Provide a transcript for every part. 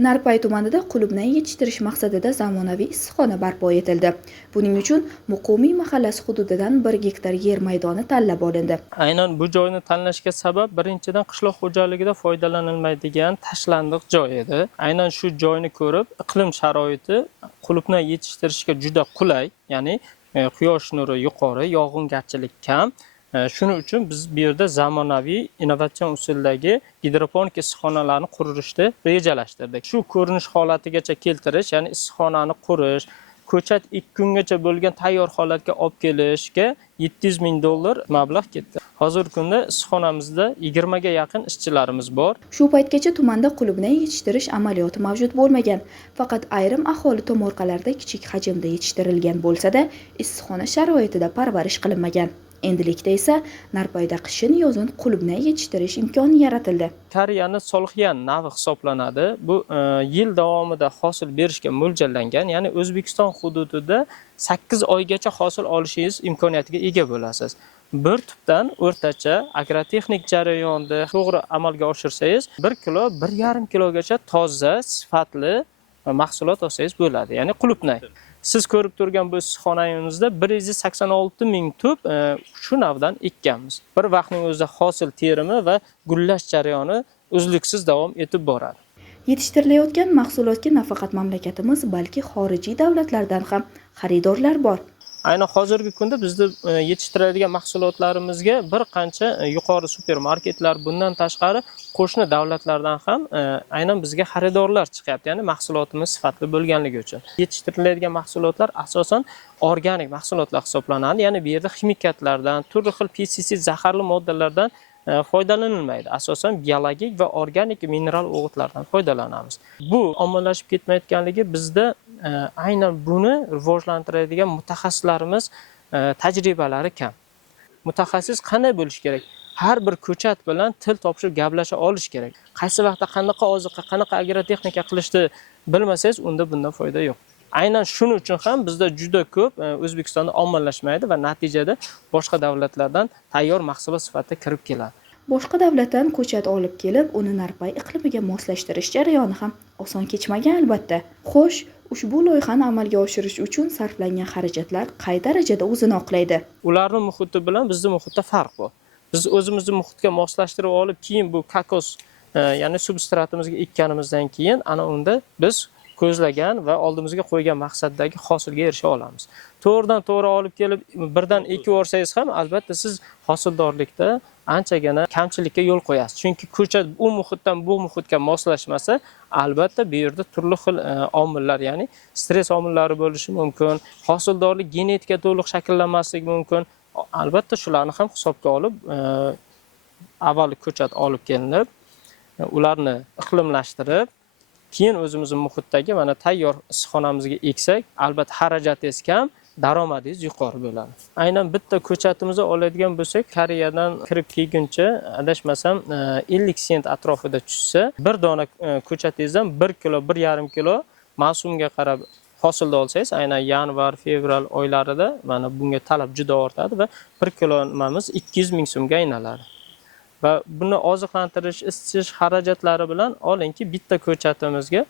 Narpay tumanida qulupnay yetishtirish maqsadida zamonaviy issiqxona barpo etildi. Buning uchun Muqimiy mahallasi hududidan 1 gektar yer maydoni tanlab olindi. Aynan bu joyni tanlashga sabab birinchidan qishloq xo'jaligida foydalanilmaydigan tashlandiq joy edi. Aynan shu joyni ko'rib, iqlim sharoiti qulupnay yetishtirishga juda qulay, ya'ni quyosh nuri yuqori, yog'ingarchilik kam. Shuning uchun biz bu yerda zamonaviy innovatsion usuldagi gidroponik issiqxonalarni qurishni rejalashtirdik. Shu ko'rinish holatigacha keltirish, ya'ni issiqxonani qurish, ko'chat 2 kungacha bo'lgan tayyor holatga olib kelishga $700,000 mablag' ketdi. Hozirgi kunda issiqxonamizda 20 ga yaqin ishchilarimiz bor. Shu paytgacha tumanda qulupnay yetishtirish amaliyoti mavjud bo'lmagan. Faqat ayrim aholi tomorqalarda kichik hajmda yetishtirilgan bo'lsa-da, issiqxona sharoitida parvarish qilinmagan. Endilikda esa Narpayda qishin-yozin qulupnay yetishtirish imkoni yaratildi. Kariyani solxyan navi hisoblanadi. Bu yil davomida hosil berishga mo'ljallangan, ya'ni O'zbekiston hududida 8 oygacha hosil olishingiz imkoniyatiga ega bo'lasiz. Bir tubdan o'rtacha agrotexnik jarayonda to'g'ri amalga oshirsangiz 1 kilo, 1,5 kilogacha toza, sifatli mahsulot olsangiz bo'ladi, ya'ni qulupnay. Siz ko'rib turgan bu issiqxonamizda 186,000 tub shu navdan ekkanmiz. Bir vaqtning o'zida hosil terimi va gullash jarayoni uzluksiz davom etib boradi. Yetishtirilayotgan mahsulotga nafaqat mamlakatimiz, balki xorijiy davlatlardan ham xaridorlar bor. Aynan hozirgi kunda bizda yetishtiradigan mahsulotlarimizga bir qancha yuqori supermarketlar, bundan tashqari qo'shni davlatlardan ham aynan bizga xaridorlar chiqyapti, ya'ni mahsulotimiz sifatli bo'lganligi uchun. Yetishtiriladigan mahsulotlar asosan organik mahsulotlar hisoblanadi, ya'ni bu yerda ximikatlardan, turli xil pestisid zaharli moddalardan foydalanilmaydi. Asosan biologik va organik mineral o'g'itlardan foydalanamiz. Bu ommalashib ketmayotganligi bizda aynan buni rivojlantiradigan mutaxassislarimiz tajribalari kam. Mutaxassis qanday bo'lishi kerak? Har bir ko'chat bilan til topishib gaplasha olish kerak. Qaysi vaqtda qanaqa oziqa, qanaqa agrotexnika qilishni bilmasangiz, unda bundan foyda yo'q. Aynan shuning uchun ham bizda juda ko'p O'zbekistonda ommalashmaydi va natijada boshqa davlatlardan tayyor mahsulot sifatida kirib keladi. Boshqa davlatdan ko'chat olib kelib, uni Narpay iqlimiga moslashtirish jarayoni ham oson kechmagan albatta. Xo'sh, ushbu loyihani amalga oshirish uchun sarflangan xarajatlar qay darajada o'zini oqlaydi? Ularning muhiti bilan bizning muhitda farq bor. Biz o'zimizni muhitga moslashtirib olib, keyin bu kokos, ya'ni substratimizga ekkanimizdan keyin ana unda biz ko'zlagan va oldimizga qo'ygan maqsaddagi hosilga erisha olamiz. To'g'ridan to'g'ri olib kelib birdan ekib yorsangiz ham albatta siz hosildorlikda anchagina kamchilikka yo'l qo'yasiz. Chunki ko'chat u muhitdan bu muhitga moslashmasa, albatta bu yerda turli xil omillar, ya'ni stress omillari bo'lishi mumkin, hosildorlik genetika to'liq shakllanmasligi mumkin. Albatta shularni ham hisobga olib, avval ko'chat olib kelinib, ularni iqlimlashtirib, keyin o'zimizning muhitdagi mana tayyor issiqxonamizga eksak, albatta xarajatingiz kam, daromadingiz yuqori bo'ladi. Aynan bitta ko'chatimizni oladigan bo'lsak, Koreyadan kirib kelguncha adashmasam 50 sent atrofida tushsa, bir dona ko'chatingizdan 1 kilo, 1,5 kilo mavsumga qarab hosilda olsangiz, aynan yanvar, fevral oylarida mana bunga talab juda ortadi va 1 kilo nimamiz 200,000 so'mga aylanadi. Va buni oziqlantirish, isitish xarajatlari bilan olingki, bitta ko'chatimizga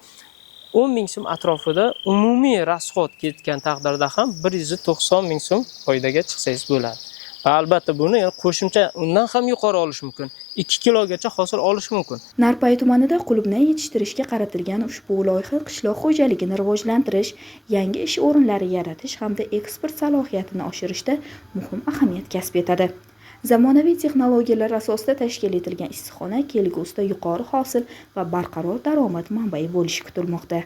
10,000 so'm atrofida umumiy rasxod ketgan taqdirda ham 190,000 so'm foydaga chiqsangiz bo'ladi. Va albatta buni qo'shimcha undan ham yuqori olish mumkin. 2 kilogacha hosil olish mumkin. Narpay tumanida qulupnay yetishtirishga qaratilgan ushbu loyiha qishloq xo'jaligini rivojlantirish, yangi ish o'rinlari yaratish hamda eksport salohiyatini oshirishda muhim ahamiyat kasb etadi. Zamonaviy texnologiyalar asosida tashkil etilgan issiqxona kelgusida yuqori hosil va barqaror daromad manbai bo'lishi kutilmoqda.